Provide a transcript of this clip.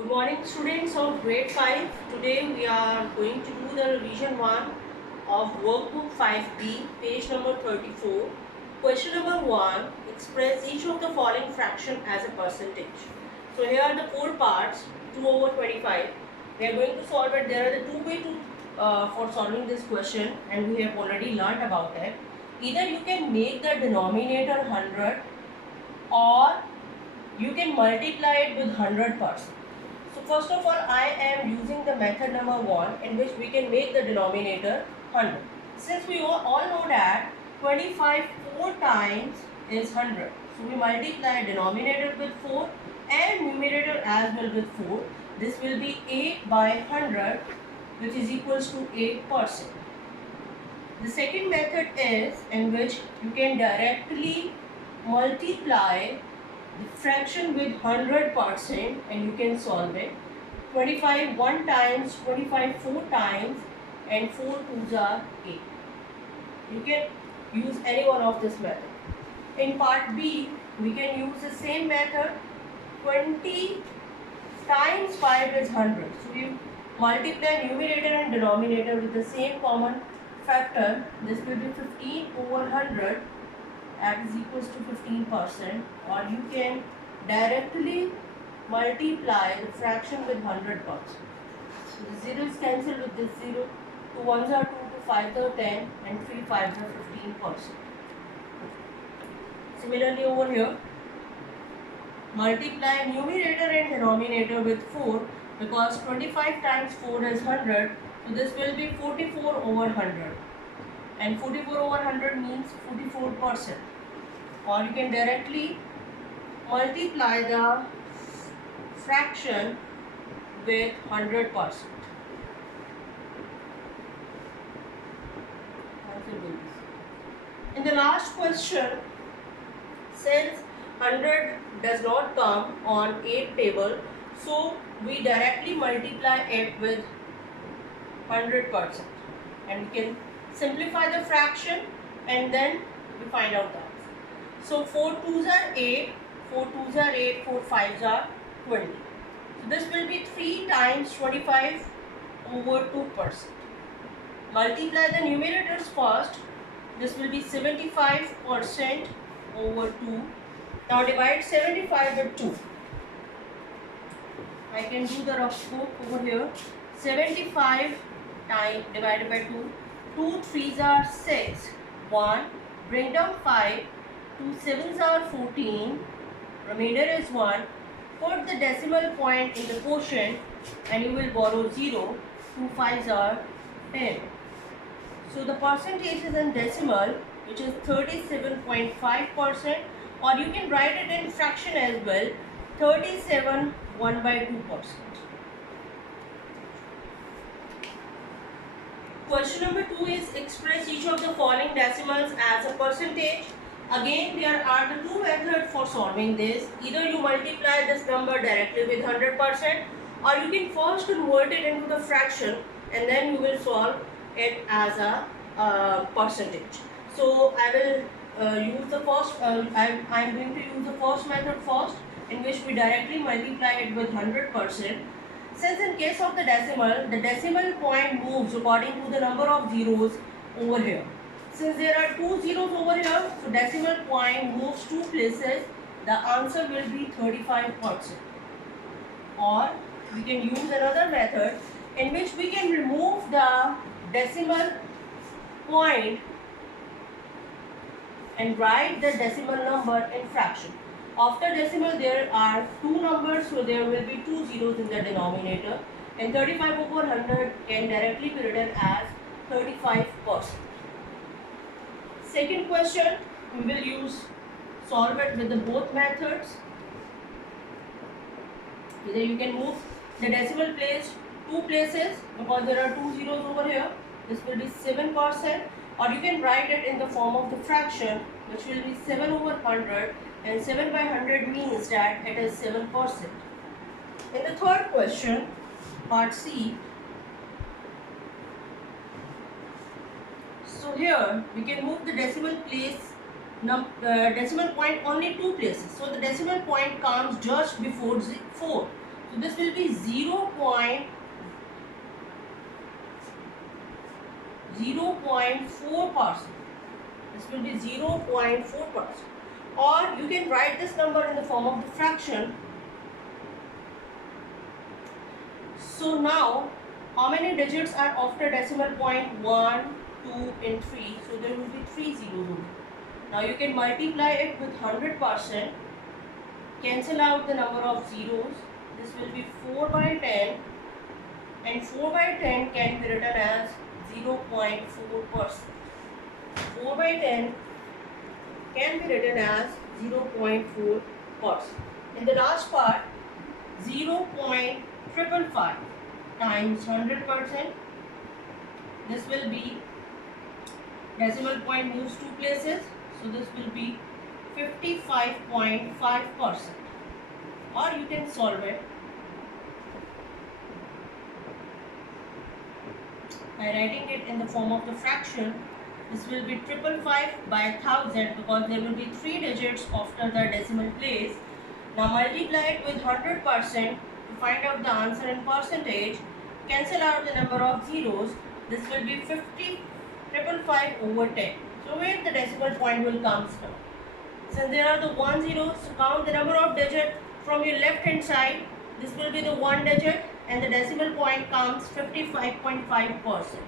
Good morning students of grade 5. Today we are going to do the revision 1 of workbook 5B, page number 34. Question number 1, express each of the following fraction as a percentage. So here are the four parts, 2 over 25. We are going to solve it. There are the two ways for solving this question and we have already learnt about it. Either you can make the denominator 100 or you can multiply it with 100%. So first of all, I am using the method number 1 in which we can make the denominator 100. Since we all know that 25 4 times is 100. So we multiply denominator with 4 and numerator as well with 4. This will be 8 by 100 which is equals to 8%. The second method is in which you can directly multiply the fraction with 100% and you can solve it. 25 1 times, 25 4 times and 4 2s are 8. You can use any one of this method. In part B, we can use the same method. 20 times 5 is 100. So we multiply numerator and denominator with the same common factor. This will be 15 over 100. That is equals to 15%, or you can directly multiply the fraction with 100%. So the 0 is cancelled with this 0, 2 1s are 2, 2 5s are 10 and 3 5s are 15%. Similarly over here, multiply numerator and denominator with 4 because 25 times 4 is 100, so this will be 44 over 100. And 44 over 100 means 44%. Or you can directly multiply the fraction with 100%. In the last question, since 100 does not come on 8 table, so we directly multiply it with 100%. And we can simplify the fraction and then we find out the answer. So 4 2s are 8, 4 2s are 8, 4 5s are 20. So this will be 3 times 25 over 2%. Multiply the numerators first. This will be 75% over 2. Now divide 75 with 2. I can do the rough work over here. 75 times divided by 2. 2 3s are 6. 1. Bring down 5. 2 7s are 14. Remainder is 1. Put the decimal point in the quotient and you will borrow 0. 2 5s are 10. So the percentage is in decimal, which is 37.5%, or you can write it in fraction as well, 37 1 by 2%. Question number 2 is express each of the following decimals as a percentage. Again, there are the two methods for solving this. Either you multiply this number directly with 100%, or you can first convert it into the fraction and then you will solve it as a percentage. So I will use the first. I am going to use the first method first, in which we directly multiply it with 100%. Since in case of the decimal point moves according to the number of zeros over here. Since there are 2 zeros over here, so decimal point moves 2 places, the answer will be 35%. Or we can use another method in which we can remove the decimal point and write the decimal number in fraction. After decimal there are two numbers, so there will be 2 zeros in the denominator, and 35 over 100 can directly be written as 35%. Second question, we will solve it with the both methods. Either you can move the decimal place 2 places because there are 2 zeros over here. This will be 7%, or you can write it in the form of the fraction, which will be 7 over 100, and 7 by 100 means that it is 7%. In the third question, part C, so here we can move the decimal point only 2 places. So the decimal point comes just before 4. So this will be 0.4%. This will be 0.4%. Or you can write this number in the form of the fraction. So now, how many digits are after decimal point 1, 2 and 3? So there will be 3 zeros only. Now you can multiply it with 100%. Cancel out the number of zeros. This will be 4 by 10. And 4 by 10 can be written as 0.4%. 4 by 10 can be written as 0.4%. In the last part, 0.555 times 100%. This will be, decimal point moves 2 places, so this will be 55.5%. Or you can solve it by writing it in the form of the fraction. This will be 555 by 1000 because there will be 3 digits after the decimal place. Now multiply it with 100% to find out the answer in percentage. Cancel out the number of zeros. This will be 555 over 10. So where the decimal point will come from? Since there are the 1 zeros, so count the number of digits from your left hand side. This will be the 1 digit and the decimal point comes 55.5%.